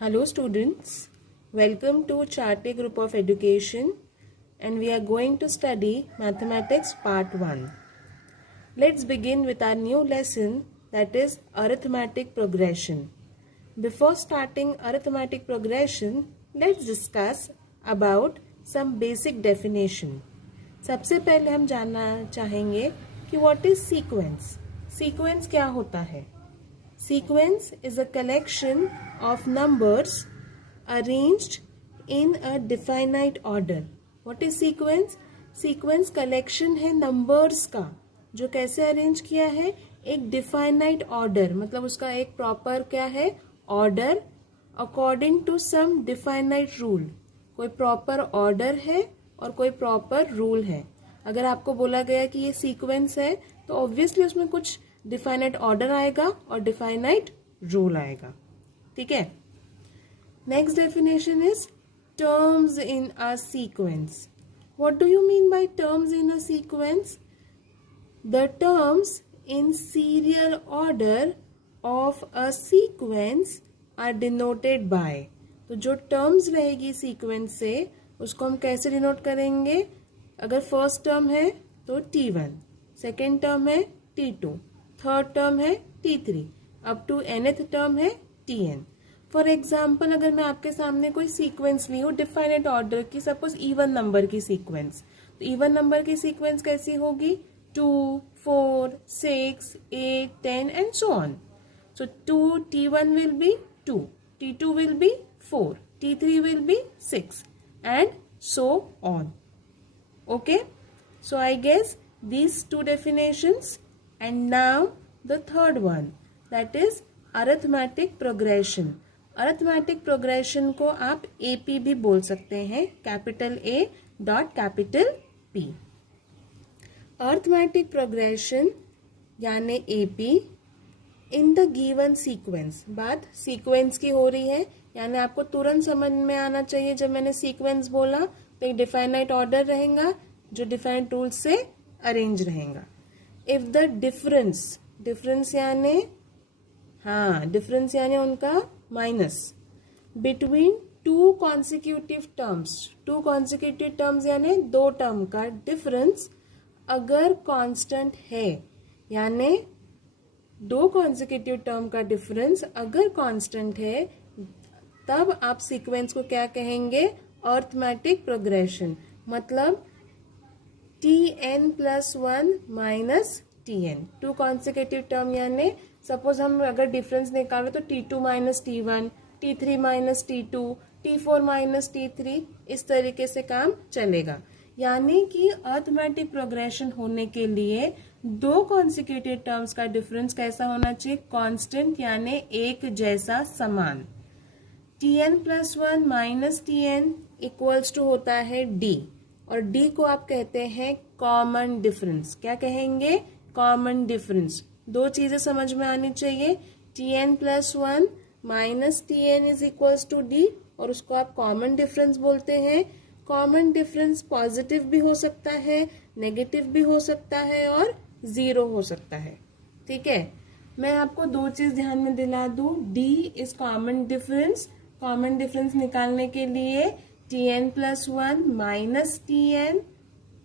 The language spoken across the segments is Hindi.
Hello students, welcome to Charty Group of Education and we are going to study Mathematics Part 1. Let's begin with our new lesson, that is Arithmetic Progression. Before starting arithmetic progression, let's discuss about some basic definition. सबसे पहले हम जानना चाहेंगे कि what is sequence? Sequence क्या होता है? Sequence is a collection of numbers arranged in a definite order. What is sequence? Sequence collection है numbers का जो कैसे अरेंज किया है एक डिफाइनाइट ऑर्डर, मतलब उसका एक प्रॉपर क्या है order according to some definite rule. कोई प्रॉपर ऑर्डर है और कोई प्रॉपर रूल है. अगर आपको बोला गया कि ये सीक्वेंस है तो ऑब्वियसली उसमें कुछ डिफाइनाइट ऑर्डर आएगा और डिफाइनाइट रूल आएगा. ठीक है. Next definition is terms in a sequence. What do you mean by terms in a sequence? The terms in serial order of a sequence are denoted by. तो जो terms रहेगी sequence से उसको हम कैसे denote करेंगे? अगर first term है तो T1, second term है T2, third term है T3, up to nth term है Tn. For example, अगर मैं आपके सामने कोई sequence ली हूँ definite order की, suppose even number की sequence, तो even number की sequence कैसी होगी? 2, 4, 6, 8, 10 and so on. So T1 will be 2, T2 will be 4, T3 will be 6 and so on. Okay. So I guess these two definitions, and now the third one, that is arithmetic progression. Arithmetic progression को आप AP भी बोल सकते हैं, capital A dot capital P. Arithmetic progression यानी AP in the given sequence. बात सीक्वेंस की हो रही है, यानी आपको तुरंत समझ में आना चाहिए जब मैंने सीक्वेंस बोला तो एक डिफाइनाइट ऑर्डर रहेगा जो डिफाइंड रूल से अरेंज रहेगा. इफ द डिफरेंस यानी डिफरेंस यानी उनका minus between two consecutive terms यानी दो टर्म का डिफरेंस अगर कांस्टेंट है, यानी दो कॉन्सिक्यूटिव टर्म का डिफरेंस अगर कांस्टेंट है, तब आप सीक्वेंस को क्या कहेंगे? Arithmetic progression. मतलब Tn+1 minus Tn, to consecutive term, यानी सपोज हम अगर डिफरेंस निकालें तो T2 minus T1, T3 minus T2, T4 minus T3, इस तरीके से काम चलेगा. यानी कि अर्थमेटिक प्रोग्रेशन होने के लिए दो कॉन्सिक्यूटिव टर्म्स का डिफरेंस कैसा होना चाहिए? कांस्टेंट, यानी एक जैसा समान. Tn+1 minus Tn equals to होता है D, और D को आप कहते हैं कॉमन डिफरेंस. क्या कहेंगे? Common difference. दो चीजें समझ में आनी चाहिए. Tn+1 minus Tn is equals to D, और उसको आप कॉमन डिफरेंस बोलते हैं. कॉमन डिफरेंस पॉजिटिव भी हो सकता है, नेगेटिव भी हो सकता है और जीरो हो सकता है. ठीक है. मैं आपको दो चीज ध्यान में दिला दूं. D is common difference. Common difference निकालने के लिए Tn+1 माइनस Tn,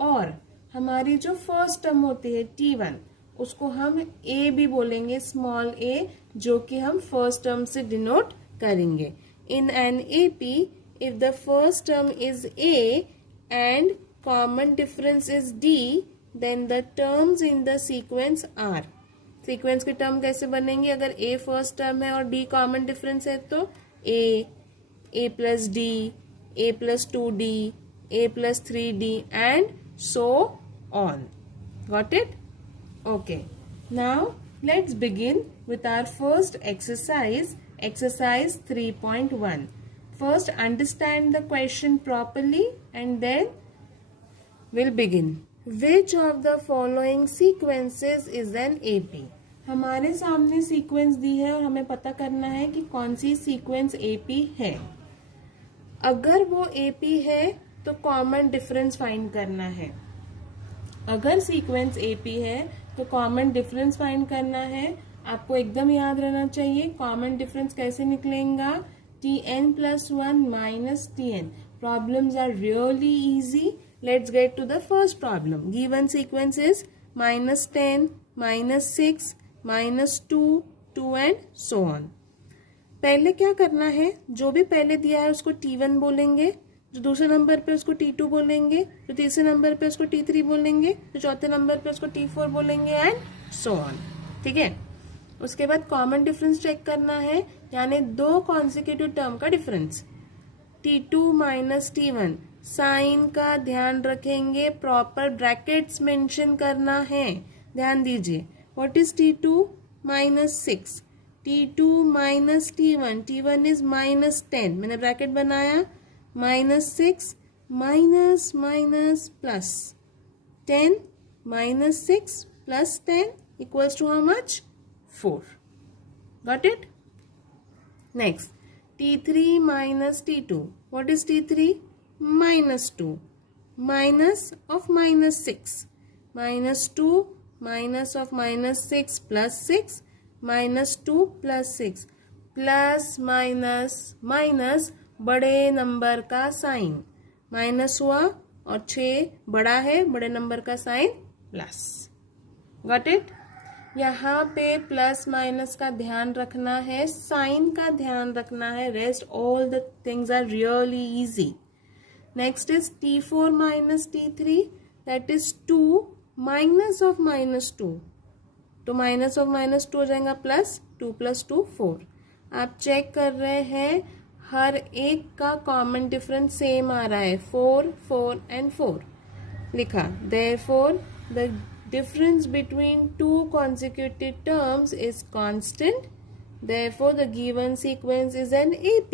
और हमारी जो फर्स्ट टर्म होती है T1 उसको हम A भी बोलेंगे, स्मॉल a, जो कि हम फर्स्ट टर्म से डिनोट करेंगे. In an AP, if the first term is A and common difference is D, then the terms in the sequence are. Sequence के टर्म कैसे बनेंगे? अगर A फर्स्ट टर्म है और D कॉमन डिफरेंस है तो A plus D, A plus 2D, A plus 3D and so on. Got it? Okay. Now let's begin with our first exercise 3.1. First, understand the question properly and then we'll begin. Which of the following sequences is an AP? हमारे सामने सीक्वेंस दी है और हमें पता करना है कि कौन सी सीक्वेंस AP है. अगर वो AP है तो कॉमन डिफरेंस फाइंड करना है. अगर सीक्वेंस AP है तो कॉमन डिफरेंस फाइंड करना है. आपको एकदम याद रहना चाहिए कॉमन डिफरेंस कैसे निकलेगा. Tn plus 1 minus Tn. Problems are really easy. Let's get to the first problem. Given sequence is minus 10, minus 6, minus 2, 2 and so on. पहले क्या करना है, जो भी पहले दिया है उसको T1 बोलेंगे, जो दूसरे नंबर पे उसको T2 बोलेंगे, जो तीसरे नंबर पे उसको T3 बोलेंगे, जो चौथे नंबर पे उसको T4 बोलेंगे एंड सो ऑन. ठीक है. उसके बाद कॉमन डिफरेंस चेक करना है, यानी दो कॉन्सिक्यूटिव टर्म का difference. T2 minus T1, sign का ध्यान रखेंगे, प्रॉपर ब्रैकेट्स मेंशन करना है, ध्यान दीजिए. What is T2 minus 6, T2 minus T1, T1 is minus 10, मैंने ब्रैकेट बनाया, minus 6 minus minus plus 10, minus 6 plus 10 equals to how much, 4. Got it? Next, T3 minus T2. What is T3? Minus 2. Minus of minus 6. Minus 2 minus of minus 6 plus 6. Minus 2 plus 6. Plus minus minus बड़े नंबर का साइन. माइनस हुआ और 6 बड़ा है, बड़े नंबर का साइन प्लस. Got it? यहाँ पे प्लस माइनस का ध्यान रखना है, साइन का ध्यान रखना है, rest all the things are really easy. Next is T4 minus T3, that is 2 minus of minus 2. तो माइनस ऑफ माइनस 2 हो जाएगा प्लस 2 प्लस 2 4. आप चेक कर रहे हैं हर एक का कॉमन डिफरेंस सेम आ रहा है, 4 4 एंड 4 लिखा. Therefore the difference between two consecutive terms is constant. Therefore, the given sequence is an AP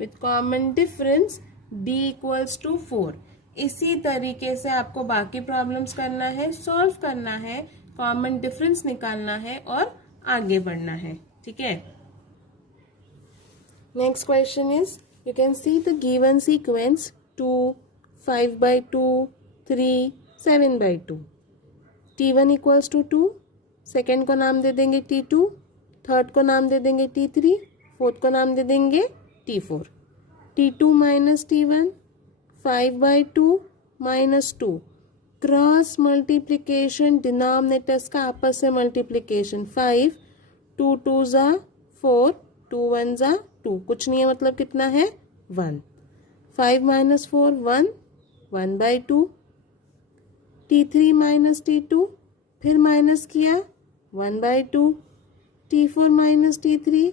with common difference D equals to 4. इसी तरीके से आपको बाकी प्रॉब्लम्स करना है, सॉल्व करना है, कॉमन डिफरेंस निकालना है और आगे बढ़ना है. ठीक है. Next question is, you can see the given sequence 2, 5/2, 3, 7/2. T1 equals to 2, second को नाम दे देंगे T2, थर्ड को नाम दे देंगे T3, फोर्थ को नाम दे देंगे T4. T2 minus T1, 5/2 minus 2, cross multiplication, denominators का आपस से मल्टीप्लीकेशन. 5 2 2 ज़ा 4, 2 1 ज़ा 2, कुछ नहीं है मतलब कितना है 1. 5 माइनस 4 1, 1/2. T3 माइनस T2, फिर माइनस किया 1/2. T4 minus T3,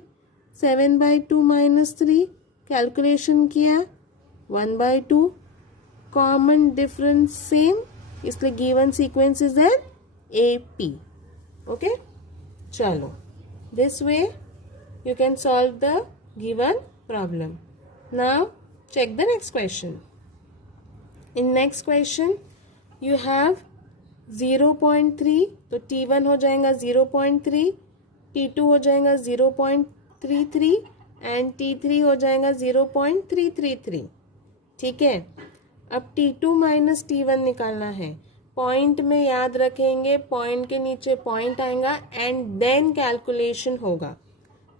7/2 minus 3, calculation किया 1/2. कॉमन डिफरेंस सेम, इसलिए given sequence is an AP. Okay, चलो this way you can solve the given problem. Now check the next question. In next question you have 0.3, तो T1 हो जाएगा 0.3, T2 हो जाएगा 0.33 एंड T3 हो जाएगा 0.333. ठीक है. अब T2 माइनस T1 निकालना है. पॉइंट में याद रखेंगे, पॉइंट के नीचे पॉइंट आएगा एंड देन कैलकुलेशन होगा.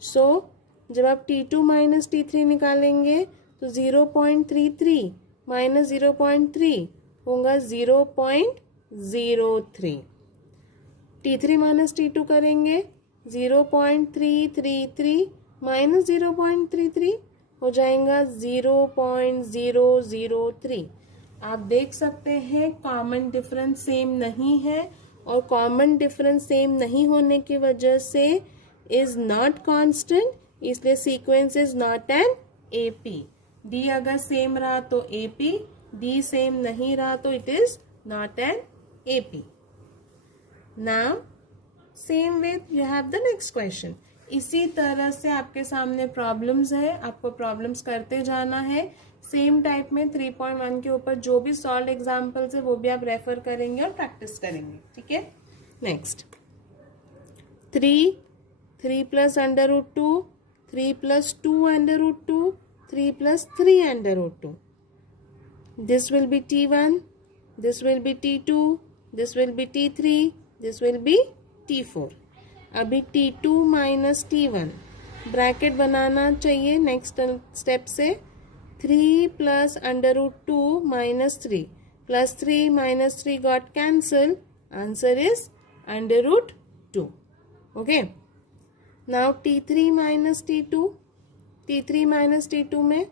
सो जब आप T2 माइनस T3 निकालेंगे तो 0.33 माइनस 0.3 होगा 0.03. T3 माइनस T2 करेंगे 0.333 माइनस 0.33 हो जाएगा 0.003. आप देख सकते हैं कॉमन डिफरेंस सेम नहीं है, और कॉमन डिफरेंस सेम नहीं होने की वजह से इज नॉट कांस्टेंट, इसलिए sequence is not an AP. D अगर सेम रहा तो AP, डी सेम नहीं रहा तो it is not an AP. Now same way you have the next question. इसी तरह से आपके सामने प्रॉब्लम्स है, आपको प्रॉब्लम्स करते जाना है. सेम टाइप में 3.1 के ऊपर जो भी सॉल्व एग्जाम्पल्स है वो भी आप रेफर करेंगे और प्रैक्टिस करेंगे. ठीक है. Next 3 plus √2, 3 plus 2 √2, 3 plus 3 √2. This will be T1, this will be T2, this will be T3, this will be T4. अभी T2 माइनस T1, ब्रैकेट बनाना चाहिए नेक्स्ट स्टेप से। 3 plus under root 2 minus 3 plus 3 minus 3 got cancel, answer is under root 2। Okay, now T3 minus T2, T3 minus T2 में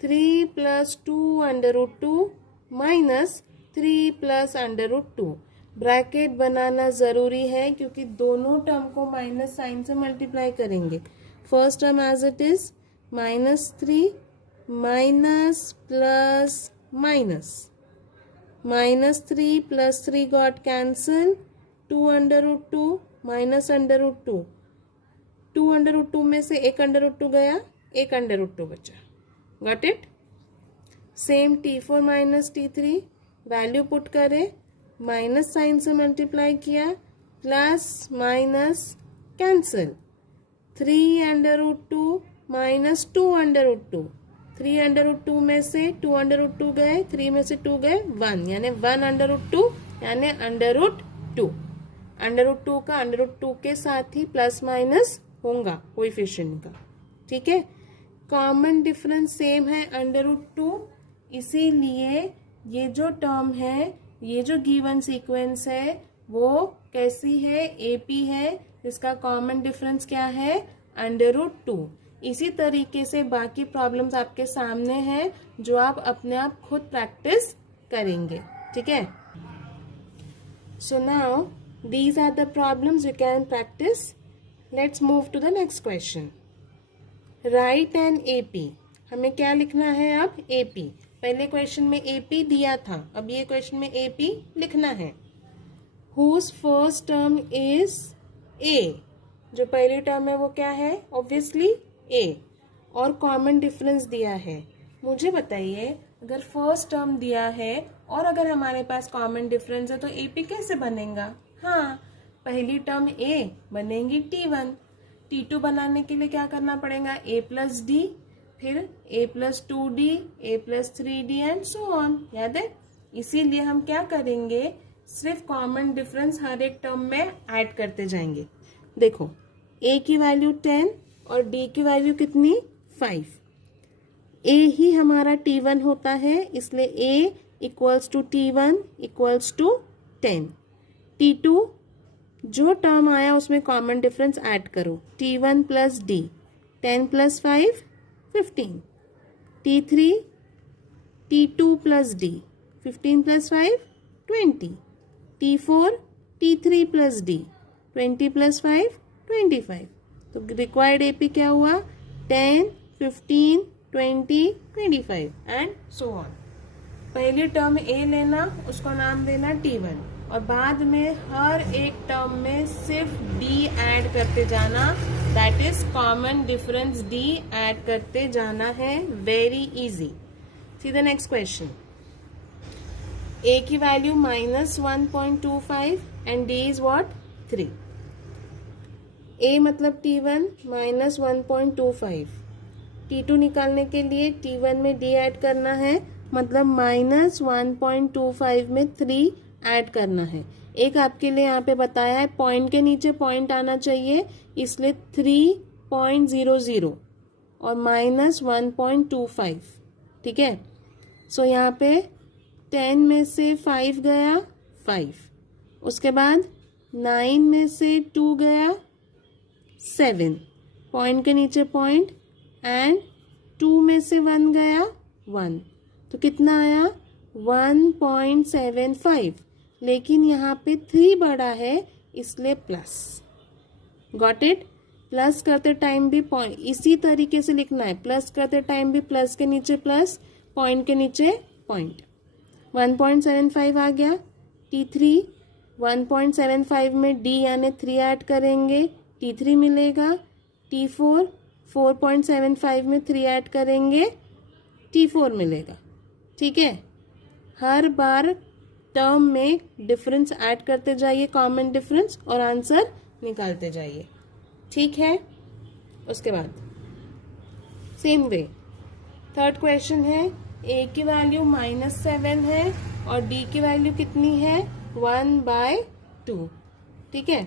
3 plus 2 under root 2 minus 3 plus under root 2। Bracket बनाना ज़रूरी है क्योंकि दोनों टर्म को माइनस साइन से मल्टीप्लाई करेंगे। First term as it is minus 3 minus plus minus, minus 3 plus 3 got cancel, 2 under root 2 minus under root 2, 2 under root 2 में से एक अंडर रूट 2 गया, एक अंडर रूट 2 बचा। Got it. Same T4 minus T3, value put करें, माइनस साइन से मल्टीप्लाई किया, plus minus cancel, 3 under root 2 minus 2 under root 2, 3 under root 2 में से 2 अंडर रूट 2 गए, 3 में से 2 गए 1, यानी 1 अंडर रूट 2 यानी अंडर रूट 2। अंडर रूट 2 का अंडर रूट 2 के साथ ही प्लस माइनस होगा कोएफिशिएंट का। ठीक है, कॉमन डिफरेंस सेम है अंडर रूट 2, इसीलिए ये जो टर्म है, ये जो गिवन सीक्वेंस है वो कैसी है, AP है, इसका कॉमन डिफरेंस क्या है, अंडर रूट 2। इसी तरीके से बाकी प्रॉब्लम्स आपके सामने हैं जो आप अपने आप खुद प्रैक्टिस करेंगे। ठीक है, so now these are the problems you can practice. Let's move to the next question. Right an AP, हमें क्या लिखना है अब, AP। पहले क्वेश्चन में AP दिया था, अब ये क्वेश्चन में AP लिखना है। Whose first term is A, जो पहली टर्म है वो क्या है, ऑब्वियसली A, और कॉमन डिफरेंस दिया है। मुझे बताइए अगर फर्स्ट टर्म दिया है और अगर हमारे पास कॉमन डिफरेंस है तो AP कैसे बनेगा। हाँ, पहली टर्म A बनेगी T1, T2 बनाने के लिए क्या करना पड़ेगा, A प्लस D, फिर A plus 2D, A plus 3D and so on. याद है, इसीलिए हम क्या करेंगे, सिर्फ कॉमन डिफरेंस हर एक टर्म में ऐड करते जाएंगे। देखो A की वैल्यू 10 और D की वैल्यू कितनी, 5। A ही हमारा T1 होता है, इसलिए A equals to T1 equals to 10। T2 जो टर्म आया उसमें कॉमन डिफरेंस ऐड करो, T1 plus D, 10 plus 5 15। T3 T2 plus D, 15 plus 5 20। T4 T3 plus D, 20 plus 5 25। तो रिक्वायर्ड AP क्या हुआ, 10 15 20 25 एंड सो ऑन। पहली टर्म A लेना, उसको नाम देना T1, और बाद में हर एक टर्म में सिर्फ D ऐड करते जाना, that is common difference D add करते जाना है। Very easy. See the next question. A की value -1.25 and D is what, 3। A मतलब T1 -1.25, T2 निकालने के लिए T1 में D ऐड करना है, मतलब -1.25 में 3 ऐड करना है। एक आपके लिए यहाँ पे बताया है, पॉइंट के नीचे पॉइंट आना चाहिए, इसलिए 3.00 और -1.25। ठीक है, सो यहाँ पे 10 में से 5 गया 5, उसके बाद 9 में से 2 गया 7, पॉइंट के नीचे पॉइंट, एंड 2 में से 1 गया 1, तो कितना आया 1.75, लेकिन यहाँ पे 3 बड़ा है इसलिए प्लस। Got it. प्लस करते टाइम भी पॉइंट इसी तरीके से लिखना है, प्लस करते टाइम भी प्लस के नीचे प्लस, पॉइंट के नीचे पॉइंट। 1.75 आ गया। T3 1.75 में D यानी 3 ऐड करेंगे, T3 मिलेगा। T4 4.75 में 3 ऐड करेंगे, T4 मिलेगा। ठीक है, हर बार टर्म में डिफरेंस ऐड करते जाइए, कॉमन डिफरेंस, और आंसर निकालते जाइए। ठीक है, उसके बाद सेम वे थर्ड क्वेश्चन है। A की वैल्यू -7 है और D की वैल्यू कितनी है, 1/2। ठीक है,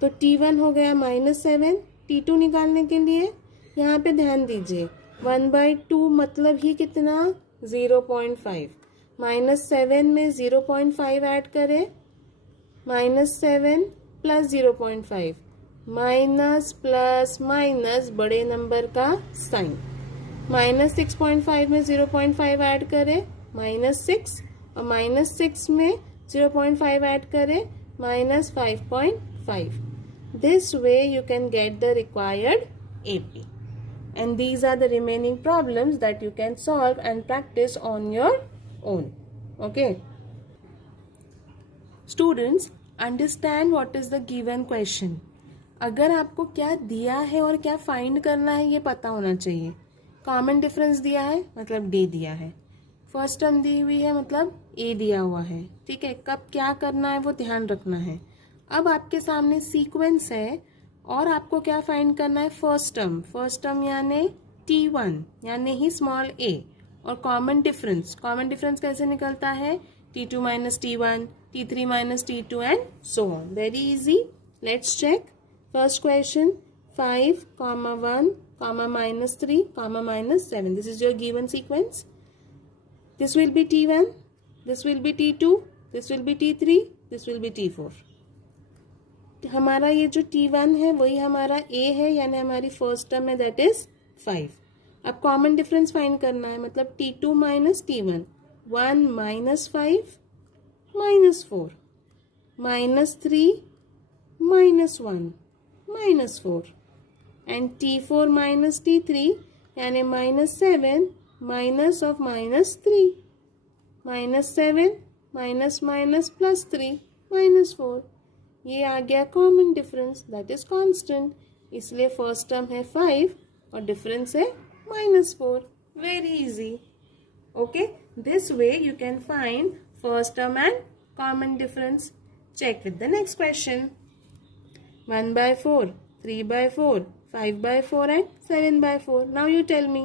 तो T1 हो गया -7, T2 निकालने के लिए यहाँ पे ध्यान दीजिए 1/2 मतलब ही कितना 0.5 -7 में 0.5 ऐड करें -7 प्लस 0.5 माइनस प्लस माइनस बड़े नंबर का साइन -6.5 में 0.5 ऐड करें -6 और -6 में 0.5 ऐड करें -5.5. This way you can get the required AP. And these are the remaining problems that you can solve and practice on your own. Okay. Students, understand what is the given question. अगर आपको क्या दिया है और क्या फाइंड करना है ये पता होना चाहिए. कॉमन डिफरेंस दिया है मतलब डी दिया है, फर्स्ट टर्म दी हुई है मतलब ए दिया हुआ है. ठीक है, कब क्या करना है वो ध्यान रखना है. अब आपके सामने सीक्वेंस है और आपको क्या फाइंड करना है फर्स्ट टर्म यानी T1 यानी ही स्मॉल a और कॉमन डिफरेंस कैसे निकलता है T2 minus T1 T3 minus T2 and so on. Very easy. Let's check. First question 5, 1, -3, -7. This is your given sequence. This will be T1, this will be T2, this will be T3, this will be T4. हमारा ये जो T1 है वही हमारा A है यानी हमारी फर्स्ट टर्म है दैट इज 5. अब कॉमन डिफरेंस फाइंड करना है मतलब T2 minus T1 1 -5 -4 -3 -1 -4 and T4 minus T3 यानी -7 माइनस ऑफ -3 -7 माइनस प्लस 3 -4. ये आ गया common difference that is constant. इसलिए फर्स्ट टर्म है 5 और डिफरेंस है -4. Very easy. Okay, this way you can find first term and common difference. Check with the next question. 1/4, 3/4, 5/4 and 7/4. Now you tell me.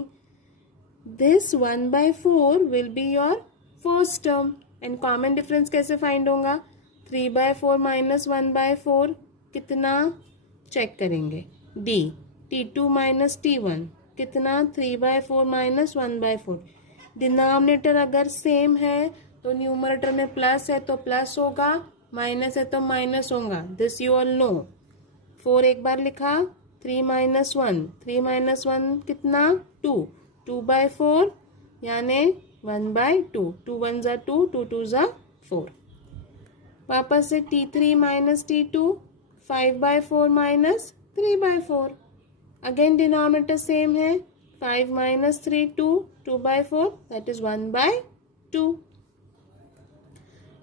This 1/4 will be your first term and common difference कैसे find होगा 3/4 minus 1/4 कितना चेक करेंगे. D T2 minus T1 कितना 3/4 minus 1/4. डिनोमिनेटर अगर सेम है तो न्यूमरेटर में प्लस है तो प्लस होगा, माइनस है तो माइनस होगा. This you all know. 4 एक बार लिखा 3 minus 1 3 minus 1 कितना 2 2/4 यानी 1/2. 2 1s are 2 2 2s are 4. वापस से T3 minus T2 5/4 minus 3/4. Again denominator same है 5 minus 3 2 2/4 that is 1/2.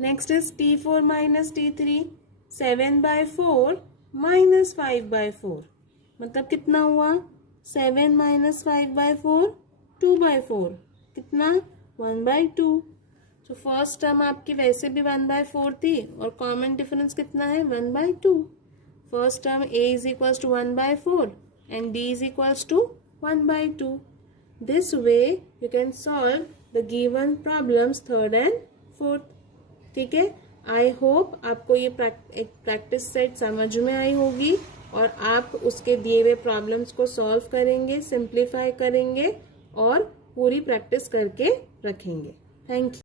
Next is T4 minus T3 7/4 minus 5/4 मतलब कितना हुआ 7 minus 5/4 2/4 कितना 1/2. तो फर्स्ट टर्म आपकी वैसे भी 1/4 थी और कॉमन डिफरेंस कितना है 1/2. First term A is equals to 1/4 and D is equals to 1/2. This way you can solve the given problems third and fourth. ठीक है, आई होप आपको ये एक प्रैक्टिस सेट समझ में आई होगी और आप उसके दिए हुए प्रॉब्लम्स को सॉल्व करेंगे, सिंप्लीफाई करेंगे और पूरी प्रैक्टिस करके रखेंगे. Thank you.